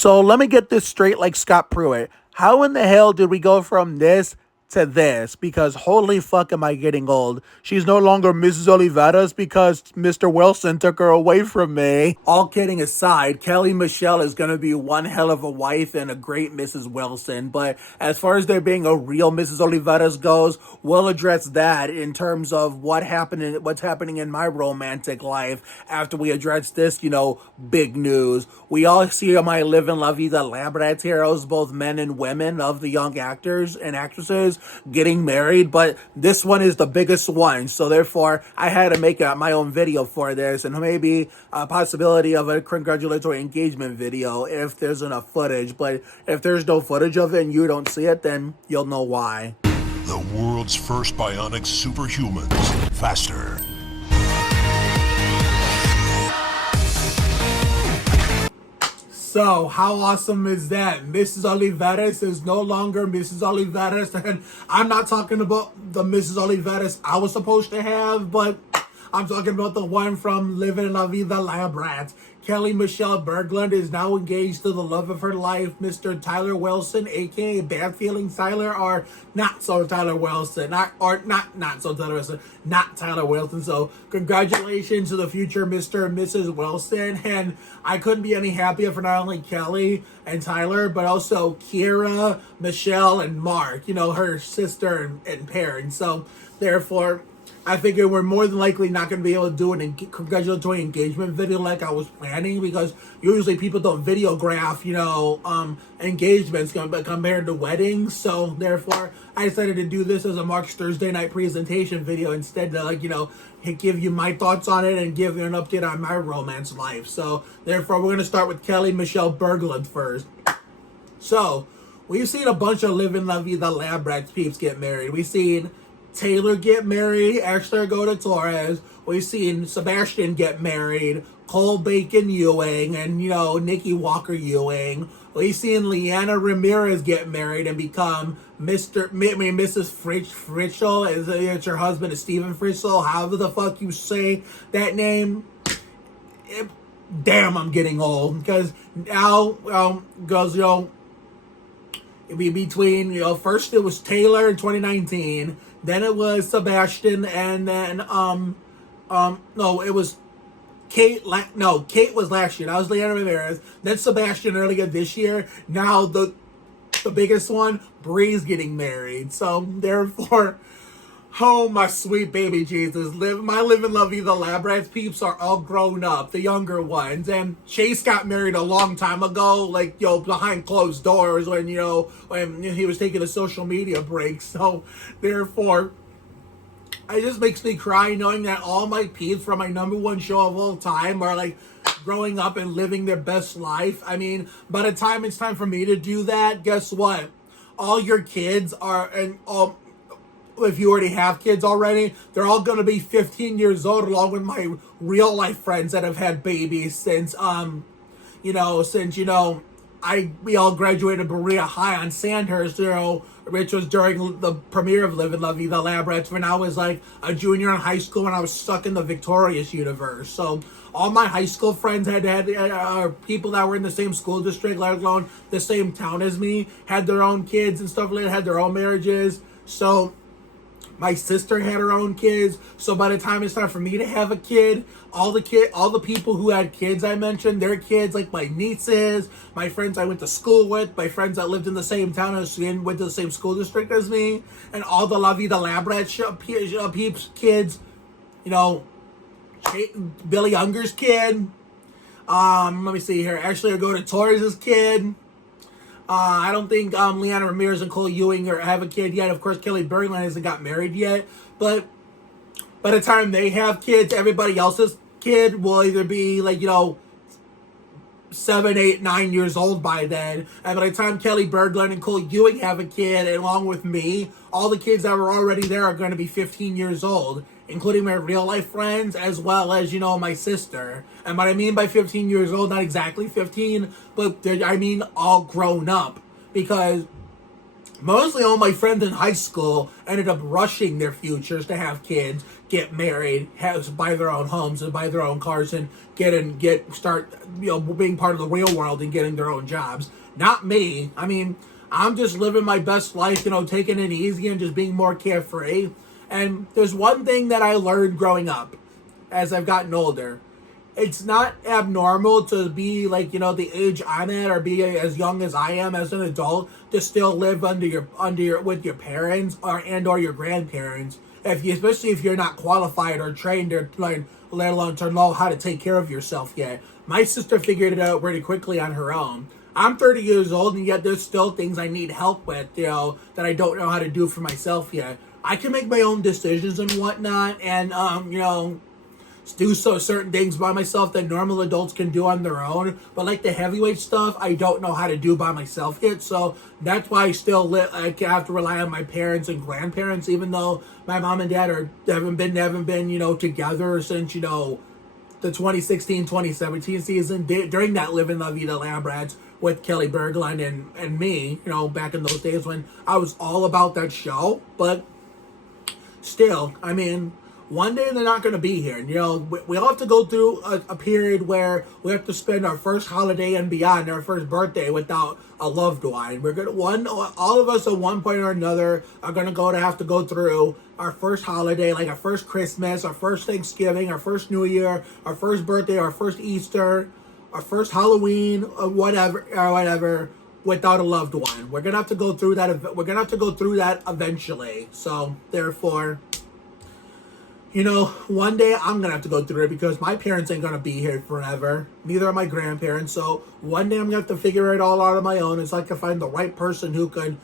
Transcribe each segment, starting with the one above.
So let me get this straight like Scott Pruitt. How in the hell did we go from this to this? Because holy fuck am I getting old. She's no longer Mrs. Olivares because Mr. Wilson took her away from me. All kidding aside, Kelly Michelle is going to be one hell of a wife and a great Mrs. Wilson. But as far as there being a real Mrs. Olivares goes, we'll address that in terms of what's happening in my romantic life after we address this, big news. We all see my Living La Vida Lambert heroes, both men and women, of the young actors and actresses getting married, but this one is the biggest one, so therefore I had to make my own video for this, and maybe a possibility of a congratulatory engagement video if there's enough footage. But if there's no footage of it and you don't see it, then you'll know why. The world's first bionic superhumans. Faster. So, how awesome is that? Mrs. Olivares is no longer Mrs. Olivares, and I'm not talking about the Mrs. Olivares I was supposed to have, but I'm talking about the one from Living La Vida Lambert. Kelli Michelle Berglund is now engaged to the love of her life, Mr. Tyler Wilson, aka Bad Feelings Tyler, or not so Tyler Wilson, not so Tyler Wilson, not Tyler Wilson. So congratulations to the future Mr. and Mrs. Wilson, and I couldn't be any happier for not only Kelly and Tyler, but also Kira, Michelle, and Mark, her sister and parents. So therefore, I figure we're more than likely not going to be able to do an congratulatory engagement video like I was planning, because usually people don't videograph, engagements compared to weddings. So therefore, I decided to do this as a Mark's Thursday night presentation video instead to give you my thoughts on it and give you an update on my romance life. So therefore, we're going to start with Kelli Michelle Berglund first. So we've seen a bunch of Living La Vida Lambert peeps get married. We've seen Taylor get married, Ashley Goda Torres. We've seen Sebastian get married, Cole Bacon Ewing, and Nikki Walker Ewing. We've seen Leanna Ramirez get married and become Mrs. Fritschel. It's her husband is Stephen Fritschel. However the fuck you say that name. Damn, I'm getting old, because now goes between first it was Taylor in 2019. Then it was Sebastian, and then no, it was Kate. Kate was last year. That was Leanna Ramirez. Then Sebastian earlier this year. Now the biggest one, Bree's getting married. So therefore, oh my sweet baby Jesus, my Living La Vida Lambert peeps are all grown up, the younger ones. And Chase got married a long time ago, behind closed doors when he was taking a social media break. So therefore, it just makes me cry knowing that all my peeps from my number one show of all time are growing up and living their best life. I mean, by the time it's time for me to do that, guess what? All your kids if you already have kids already, they're all going to be 15 years old, along with my real life friends that have had babies since we all graduated Berea High on Sandhurst, which was during the premiere of Living La Vida Lambert, when I was a junior in high school, and I was stuck in the Victorious universe. So all my high school friends had people that were in the same school district, let alone the same town as me, had their own kids and stuff like that, had their own marriages. So my sister had her own kids. So by the time it's time for me to have a kid, all the people who had kids I mentioned, their kids, like my nieces, my friends I went to school with, my friends that lived in the same town as me and went to the same school district as me, and all the La Vida Lambert peeps kids, Billy Unger's kid. Let me see here. Ashley Goda Torres' kid. I don't think Leanna Ramirez and Cole Ewing have a kid yet. Of course, Kelli Berglund hasn't got married yet. But by the time they have kids, everybody else's kid will either be 7, 8, 9 years old by then. And by the time Kelli Berglund and Cole Ewing have a kid, along with me, all the kids that were already there are going to be 15 years old, including my real life friends, as well as, my sister. And what I mean by 15 years old, not exactly 15, but I mean all grown up. Because mostly all my friends in high school ended up rushing their futures to have kids. get married, buy their own homes and buy their own cars and start being part of the real world and getting their own jobs. Not me. I mean, I'm just living my best life, taking it easy and just being more carefree. And there's one thing that I learned growing up as I've gotten older. It's not abnormal to be like, the age I'm at or be as young as I am as an adult to still live with your parents or your grandparents. Especially if you're not qualified or trained or let alone to know how to take care of yourself yet. My sister figured it out pretty quickly on her own. I'm 30 years old, and yet there's still things I need help with, that I don't know how to do for myself yet. I can make my own decisions and whatnot, and do certain things by myself that normal adults can do on their own. But like the heavyweight stuff, I don't know how to do by myself yet. So that's why I have to rely on my parents and grandparents, even though my mom and dad haven't been together since the 2016-2017 season. During that Living La Vida Lab Rats with Kelli Berglund and me, back in those days when I was all about that show. But still, I mean, one day they're not going to be here. We all have to go through a period where we have to spend our first holiday and beyond, our first birthday, without a loved one. All of us at one point or another are going to have to go through our first holiday, like our first Christmas, our first Thanksgiving, our first New Year, our first birthday, our first Easter, our first Halloween, or whatever, without a loved one. We're going to have to go through that. We're going to have to go through that eventually. So therefore, one day I'm going to have to go through it because my parents ain't going to be here forever. Neither are my grandparents. So one day I'm going to have to figure it all out on my own. It's like I find the right person who could,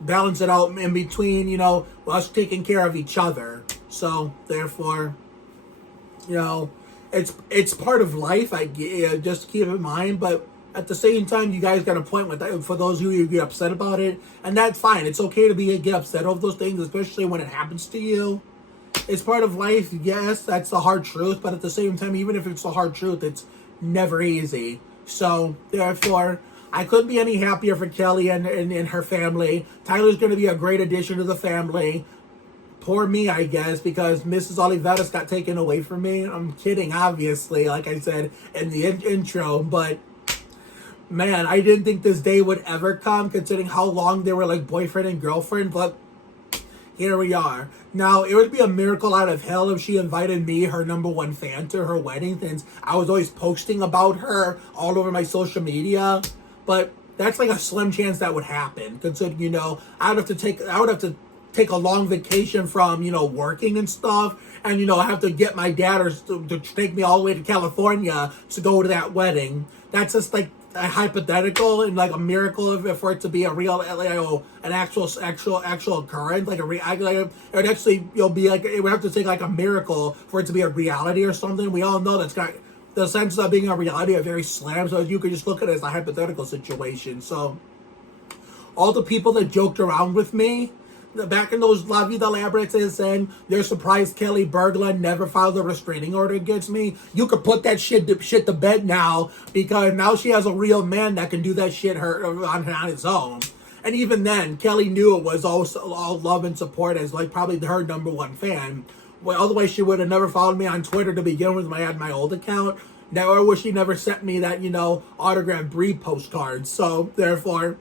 balance it out in between, us taking care of each other. So therefore, it's part of life. Just keep in mind. But at the same time, you guys got a point with that. For those who get upset about it, and that's fine. It's okay to get upset over those things, especially when it happens to you. It's part of life, yes, that's the hard truth, but at the same time, even if it's the hard truth, it's never easy. So, therefore, I couldn't be any happier for Kelli and her family. Tyler's going to be a great addition to the family. Poor me, I guess, because Mrs. Oliveras got taken away from me. I'm kidding, obviously, like I said in the intro, but man, I didn't think this day would ever come, considering how long they were like boyfriend and girlfriend, but here we are. Now, it would be a miracle out of hell if she invited me, her number one fan, to her wedding, since I was always posting about her all over my social media. But that's like a slim chance that would happen, considering, I would have to take a long vacation from, working and stuff. And, I have to get my dad to take me all the way to California to go to that wedding. That's just like a hypothetical and like a miracle for it to be a real, an actual occurrence. Like it would actually, be like, it would have to take like a miracle for it to be a reality or something. We all know that's got the senses of being a reality are very slim. So you could just look at it as a hypothetical situation. So all the people that joked around with me back in those La Vida Labrets saying they're surprised Kelli Berglund never filed a restraining order against me, you could put that shit to bed now, because now she has a real man that can do that shit on his own. And even then, Kelli knew it was all love and support as like probably her number one fan. Well, otherwise she would have never followed me on Twitter to begin with when I had my old account. Or would she never sent me that, autographed Brie postcard. So therefore,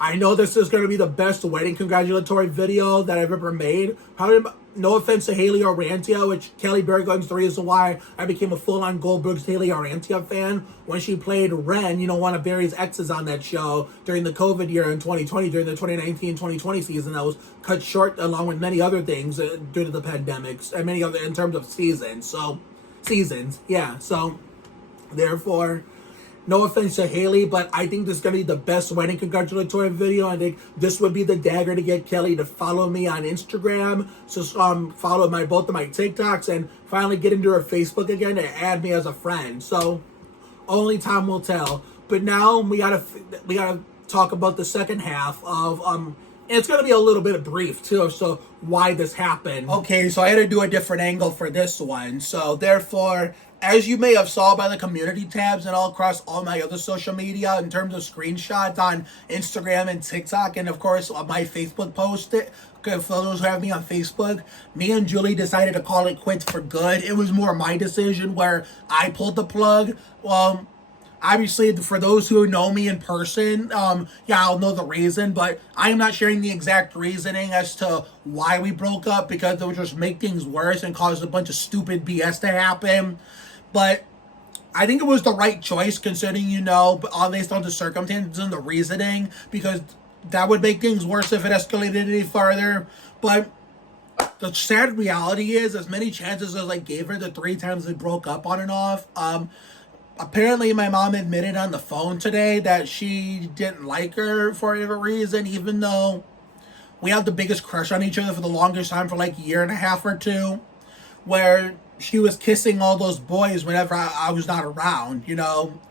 I know this is going to be the best wedding congratulatory video that I've ever made. Probably, no offense to Haley Orantia, which Kelli Berglund's the reason why I became a full-on Goldberg's Haley Orantia fan when she played Ren, one of Barry's exes on that show during the COVID year in 2020, during the 2019-2020 season that was cut short along with many other things due to the pandemics and many other in terms of seasons. So, therefore, no offense to Haley, but I think this is going to be the best wedding congratulatory video. I think this would be the dagger to get Kelli to follow me on Instagram. So follow both of my TikToks and finally get into her Facebook again and add me as a friend. So only time will tell. But now we gotta talk about the second half of it's going to be a little bit brief too, so why this happened. Okay, so I had to do a different angle for this one. So therefore, as you may have saw by the community tabs and all across all my other social media in terms of screenshots on Instagram and TikTok, and of course on my Facebook post, for those who have me on Facebook, me and Julie decided to call it quits for good. It was more my decision where I pulled the plug. Obviously, for those who know me in person, I'll know the reason, but I am not sharing the exact reasoning as to why we broke up, because it would just make things worse and cause a bunch of stupid BS to happen. But I think it was the right choice, considering, all based on the circumstances and the reasoning, because that would make things worse if it escalated any further. But the sad reality is, as many chances as I gave her the 3 times we broke up on and off, apparently my mom admitted on the phone today that she didn't like her for whatever reason, even though we had the biggest crush on each other for the longest time, for like a year and a half or two, where she was kissing all those boys whenever I was not around,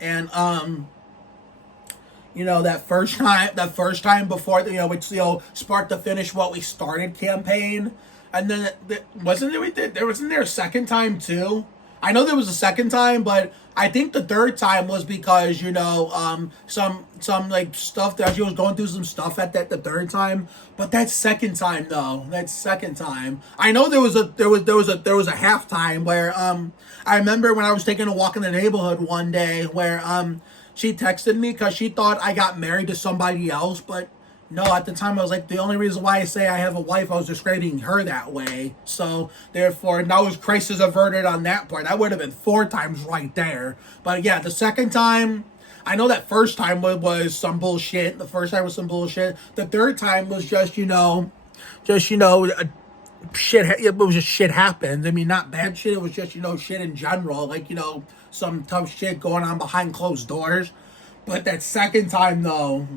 and that first time before, which, sparked the finish what we started campaign. And then wasn't there a second time too? I know there was a second time, but I think the third time was because, some like stuff that she was going through some stuff at the third time. But that second time though, I know there was a halftime where I remember when I was taking a walk in the neighborhood one day where she texted me because she thought I got married to somebody else, but no, at the time I was like, the only reason why I say I have a wife, I was describing her that way. So therefore, now was crisis averted on that part. That would have been 4 times right there. But yeah, the second time, I know that first time was some bullshit. The first time was some bullshit. The third time was just, shit. It was just shit happens. I mean, not bad shit. It was just, shit in general. Like, some tough shit going on behind closed doors. But that second time though,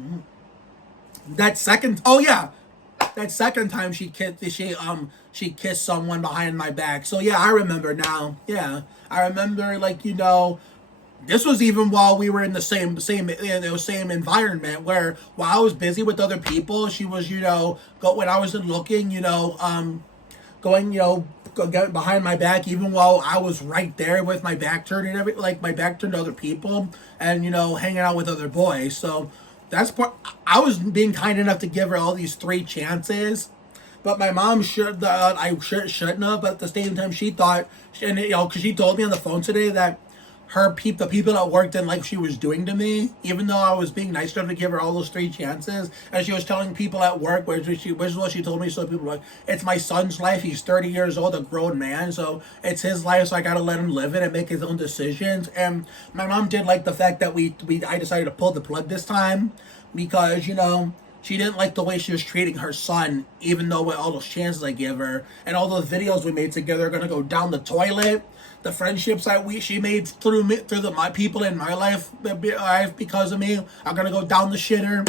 that second time she kissed someone behind my back. So yeah, I remember now. Yeah, I remember, this was even while we were in the same environment, where while I was busy with other people, she was, when I wasn't looking, going, get behind my back, even while I was right there with my back turned and everything, like my back turned to other people, and hanging out with other boys. So that's part. I was being kind enough to give her all these 3 chances, but my mom shouldn't have. But at the same time, she thought, and because she told me on the phone today that the people at work didn't like what she was doing to me, even though I was being nice enough to give her all those 3 chances. And she was telling people at work, which is what she told me. So people were like, it's my son's life. He's 30 years old, a grown man. So it's his life. So I got to let him live it and make his own decisions. And my mom did like the fact that I decided to pull the plug this time, because, she didn't like the way she was treating her son, even though with all those chances I give her and all those videos we made together are going to go down the toilet. The friendships she made through my people in my life because of me are going to go down the shitter.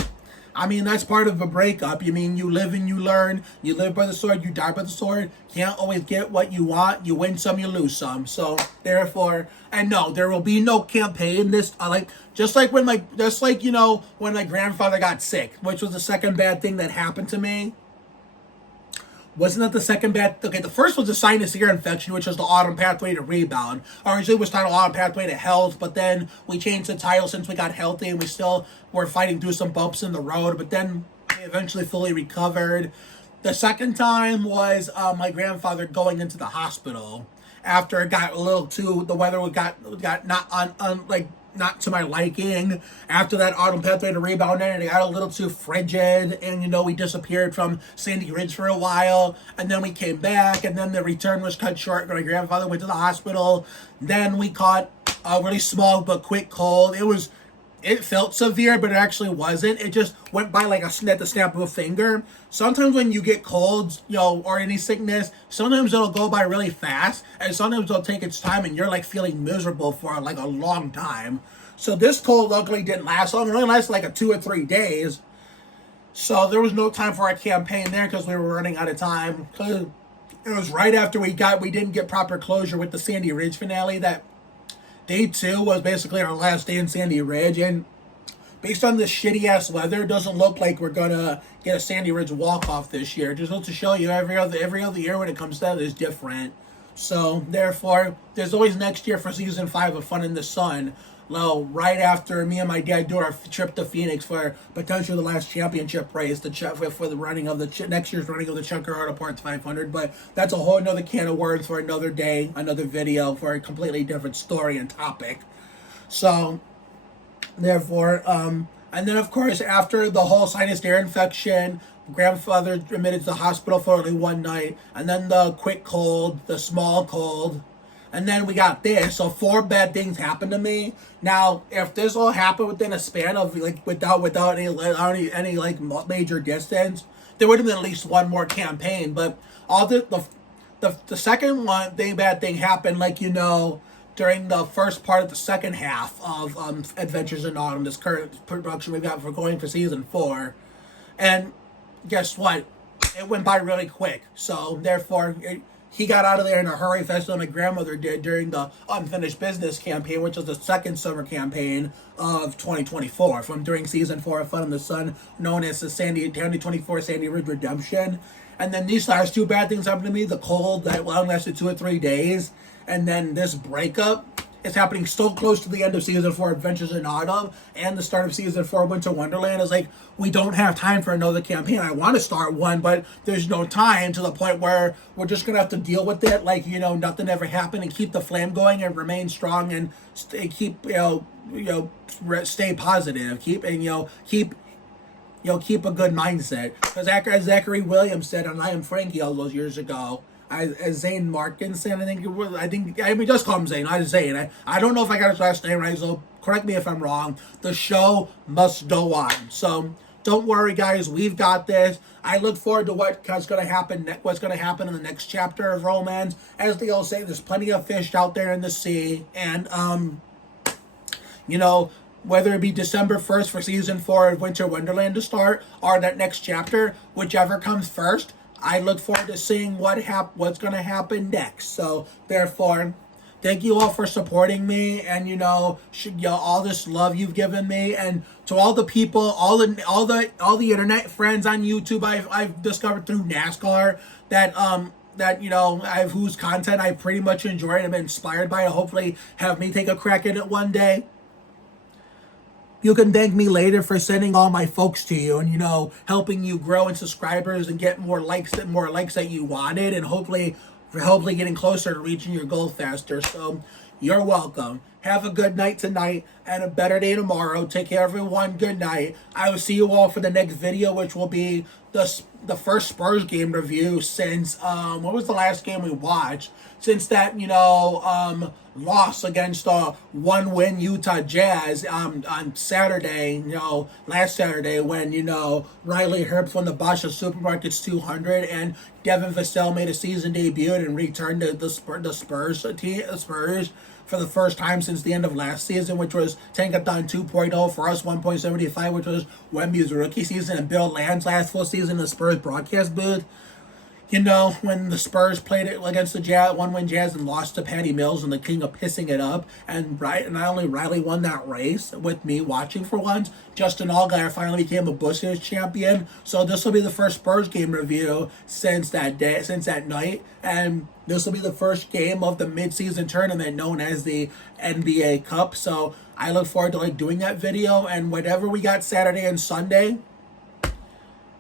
I mean, that's part of a breakup. You mean, you live and you learn. You live by the sword, you die by the sword. Can't always get what you want. You win some, you lose some. So therefore, and no, there will be no campaign. When my grandfather got sick, which was the second bad thing that happened to me. Wasn't that the second bad? Okay, the first was the sinus ear infection, which was the autumn pathway to rebound. Originally it was titled autumn pathway to health, but then we changed the title since we got healthy, and we still were fighting through some bumps in the road, but then we eventually fully recovered. The second time was my grandfather going into the hospital after it got a little too, the weather got not to my liking. After that autumn pathway to rebound and it got a little too frigid, and we disappeared from Sandy Ridge for a while, and then we came back, and then the return was cut short. My grandfather went to the hospital. Then we caught a really small but quick cold. It felt severe, but it actually wasn't. It just went by like at the snap of a finger. Sometimes when you get colds, or any sickness, sometimes it'll go by really fast, and sometimes it'll take its time, and you're like feeling miserable for like a long time. So this cold luckily didn't last long. It only lasted like 2 or 3 days. So there was no time for a campaign there because we were running out of time. Cause it was right after we didn't get proper closure with the Sandy Ridge finale. That Day 2 was basically our last day in Sandy Ridge, and based on this shitty ass weather, it doesn't look like we're gonna get a Sandy Ridge walk off this year. Just to show you, every other year when it comes to that is different. So therefore, there's always next year for season 5 of Fun in the Sun. Well, right after me and my dad do our trip to Phoenix for potentially the last championship race, for the running of the next year's running of the Chunker Auto Parts 500. But that's a whole another can of worms for another day, another video for a completely different story and topic. So, therefore, and then of course after the whole sinus ear infection, grandfather admitted to the hospital for only one night, and then the quick cold, the small cold. And then we got this. So 4 bad things happened to me. Now, if this all happened within a span of like without any like major distance, there would have been at least one more campaign. But all the second bad thing happened, like, during the first part of the second half of Adventures in Autumn, this current production we've got for going for season 4. And guess what? It went by really quick. So therefore, he got out of there in a hurry, faster than my grandmother did during the Unfinished Business campaign, which was the second summer campaign of 2024, from during season 4 of Fun in the Sun, known as the 2024 Sandy Ridge Redemption. And then these last 2 bad things happened to me: the cold that lasted 2 or 3 days, and then this breakup. It's happening so close to the end of season 4 Adventures in Autumn and the start of season 4 Winter Wonderland. It's like, we don't have time for another campaign. I want to start one, but there's no time, to the point where we're just going to have to deal with it like, nothing ever happened, and keep the flame going and remain strong and stay positive. Keep a good mindset. Because as Zachary Williams said on I Am Frankie all those years ago, as Zane Markinson, just call him Zane, not Zane. I don't know if I got his last name right, so correct me if I'm wrong. The show must go on. So don't worry, guys, we've got this. I look forward to what's going to happen in the next chapter of Romance. As they all say, there's plenty of fish out there in the sea, and whether it be December 1st for season 4 of Winter Wonderland to start, or that next chapter, whichever comes first, I look forward to seeing what's going to happen next. So, therefore, thank you all for supporting me, and all this love you've given me, and to all the people, all the internet friends on YouTube I've discovered through NASCAR whose content I pretty much enjoy and am inspired by to hopefully have me take a crack at it one day. You can thank me later for sending all my folks to you and, helping you grow in subscribers and get more likes that you wanted, and hopefully getting closer to reaching your goal faster. So you're welcome. Have a good night tonight and a better day tomorrow. Take care, everyone. Good night. I will see you all for the next video, which will be the first Spurs game review since, what was the last game we watched? Since that, loss against one-win Utah Jazz on Saturday, last Saturday, when, Riley Herbst won the Bosch Supermarkets 200 and Devin Vassell made a season debut and returned to the Spurs for the first time since the end of last season, which was Tankathon 2.0, for us 1.75, which was Wemby's rookie season, and Bill Land's last full season in the Spurs broadcast booth. When the Spurs played it against the Jazz, one-win Jazz, and lost to Patty Mills and the king of pissing it up, and not only Riley won that race with me watching for once, Justin Allgaier finally became a Bush's champion. So this will be the first Spurs game review since that night, and this will be the first game of the mid-season tournament known as the NBA Cup. So I look forward to doing that video, and whatever we got Saturday and Sunday,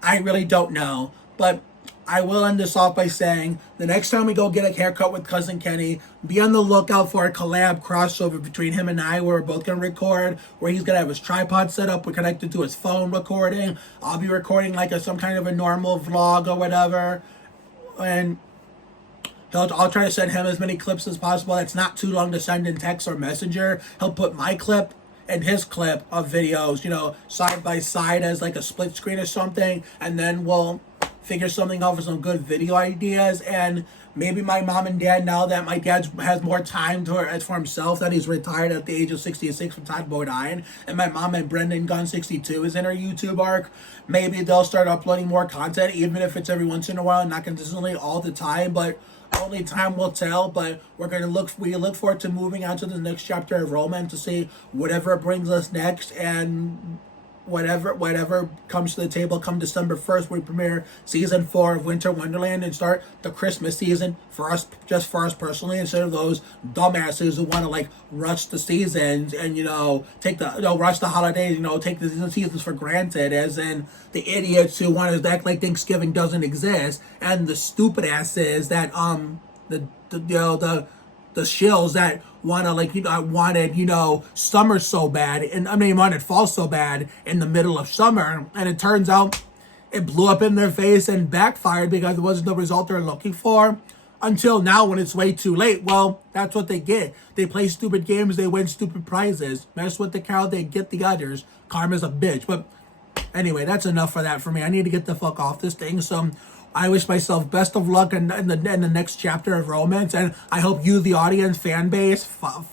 I really don't know, but I will end this off by saying, the next time we go get a haircut with Cousin Kenny, be on the lookout for a collab crossover between him and I, where we're both going to record, where he's going to have his tripod set up, we're connected to his phone recording, I'll be recording some kind of a normal vlog or whatever, and I'll try to send him as many clips as possible. That's not too long to send in text or messenger. He'll put my clip and his clip of videos, side by side as a split screen or something, and then we'll figure something out for some good video ideas. And maybe my mom and dad, now that my dad has more time for himself, that he's retired at the age of 66 from Todd Bodine, and my mom and Brendan Gunn 62 is in her YouTube arc, maybe they'll start uploading more content, even if it's every once in a while, not consistently all the time, but only time will tell. But we look forward to moving on to the next chapter of Romance to see whatever it brings us next. And whatever comes to the table come December 1st, we premiere season 4 of Winter Wonderland and start the Christmas season for us, just for us personally, instead of those dumbasses who want to like rush the seasons and rush the holidays, take the seasons for granted, as in the idiots who want to act like Thanksgiving doesn't exist, and the stupid asses that the shills that wanted summer so bad, and wanted fall so bad in the middle of summer, and it turns out it blew up in their face and backfired because it wasn't the result they're looking for. Until now, when it's way too late, well, that's what they get. They play stupid games, they win stupid prizes. Mess with the crowd, they get the others. Karma's a bitch. But anyway, that's enough for that for me. I need to get the fuck off this thing. So I wish myself best of luck in the next chapter of romance, and I hope you, the audience, fan base,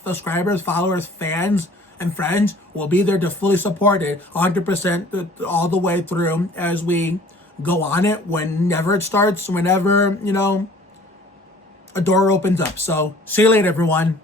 subscribers, followers, fans, and friends, will be there to fully support it 100% all the way through as we go on it, whenever it starts, whenever, a door opens up. So see you later, everyone.